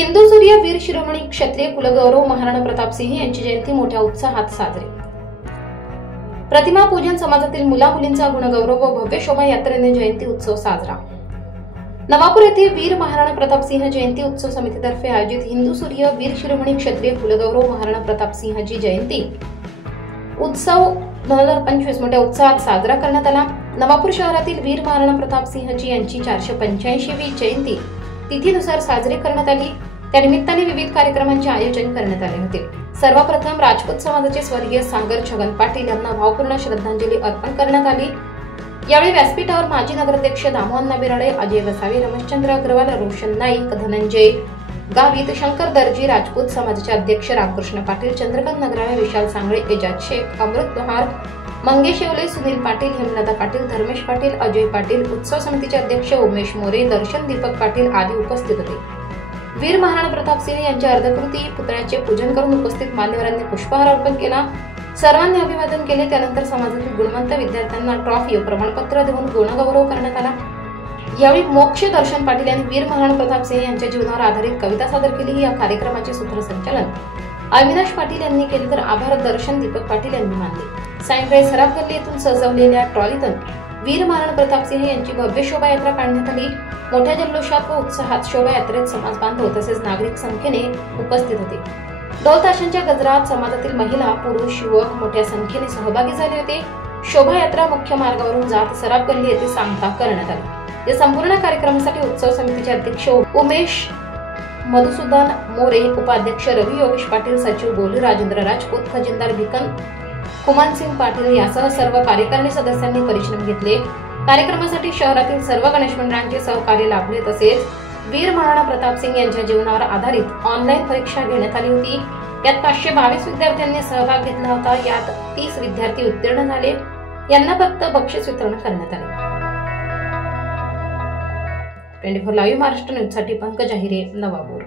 हिंदू सूर्य वीर शिरोमणी क्षत्रिय कुलगौरव महाराणा प्रताप सिंह यांची जयंती मोठ्या उत्साहात साजरी। प्रतिमा पूजन समाजातील मुला मुलींचा गुणगौरव व भव्य शोभायात्रेने जयंती उत्सव साजरा। नवापूर येथे वीर महाराणा प्रताप सिंह जयंती उत्सव समितीतर्फे आयोजित हिंदू सूर्य वीर शिरोमणी क्षत्रिय कुलगौरव महाराणा प्रताप सिंहजी जयंती उत्सव 2025 मोठ्या उत्साहात साजरा करण्यात आला। नवापूर शहरातील वीर महाराणा प्रताप सिंहजी यांची 485वी जयंती तिथीनुसार साजरी करण्यात आली। त्या निमित्ताने विविध कार्यक्रमांचे आयोजन करण्यात आले होते। सर्वप्रथम राजपूत समाजाचे स्वर्गीय सागर छगन पाटील यांना भावपूर्ण श्रद्धांजली अर्पण करण्यात आली। यावेळी व्यासपीठावर माजी नगराध्यक्ष दामोअण्णा बिराडे, अजय वसावे, रमेशचंद्र अग्रवाल, रोशन नाईक, धनंजय गावित, शंकर दर्जी, राजपूत समाजाचे अध्यक्ष रामकृष्ण पाटील, चंद्रकांत नगराळे, विशाल सांगळे, एजाज शेख, अमृत लोहार, मंगेश येवले, सुनील पाटील, हेमलता पाटील, धर्मेश पाटील, अजय पाटील, उत्सव समितीचे अध्यक्ष उमेश मोरे, दर्शन दीपक पाटील आदी उपस्थित होते। वीर महाराणा प्रताप सिंह यांच्या अर्धकृती पुतळ्याचे पूजन करून उपस्थित मान्यवरांनी पुष्पहार अर्पण केला। सर्वांनी अभिवादन केले। त्यानंतर समाजातील गुणवंत विद्यार्थ्यांना ट्रॉफी व प्रमाणपत्र देऊन गुणगौरव करण्यात आला। यावेळी मोक्ष दर्शन पाटील यांनी वीर महाराणा प्रताप सिंह यांच्या जीवनावर आधारित कविता सादर केली। या कार्यक्रमाचे सूत्रसंचालन अविनाश पाटील यांनी केले तर आभार दर्शन दीपक पाटील यांनी मानले। सायंकाळी सराफ गल्ली येथून सजवलेल्या ट्रॉलीतून वीर महाराणा प्रताप सिंह यांची भव्य शोभायात्रा काढण्यात आली। मोठ्या जल्लोषात व उत्साहात शोभायात्रेत समाज बांधव तसेच नागरिक संख्येने उपस्थित होते। ढोल ताशांच्या गजरात समाजातील महिला, पुरुष, युवक मोठ्या संख्येने सहभागी झाले होते। शोभायात्रा मुख्य मार्गावरून जात सराफ गल्ली येथे सांगता करण्यात आली। या संपूर्ण कार्यक्रमासाठी उत्सव समितीचे अध्यक्ष उमेश मधुसूदन मोरे, उपाध्यक्ष रवी योगेश पाटील, सचिव गोलू राजेंद्र राजपूत, खजिनदार भिकन कुमानसिंग पाटील यासह सर्व कार्यकारिणी सदस्यांनी परिश्रम घेतले। कार्यक्रमासाठी शहरातील सर्व गणेश मंडळांचे सहकार्य लाभले। तसेच वीर महाराणा प्रताप सिंह यांच्या जीवनावर आधारित ऑनलाईन परीक्षा घेण्यात आली होती। यात 522 विद्यार्थ्यांनी सहभाग घेतला होता। यात 30 विद्यार्थी उत्तीर्ण झाले। यांना फक्त बक्षीस वितरण करण्यात आले। 24 लाईव्ह महाराष्ट्र न्यूज साठी पंकज अहिरे, नवापूर।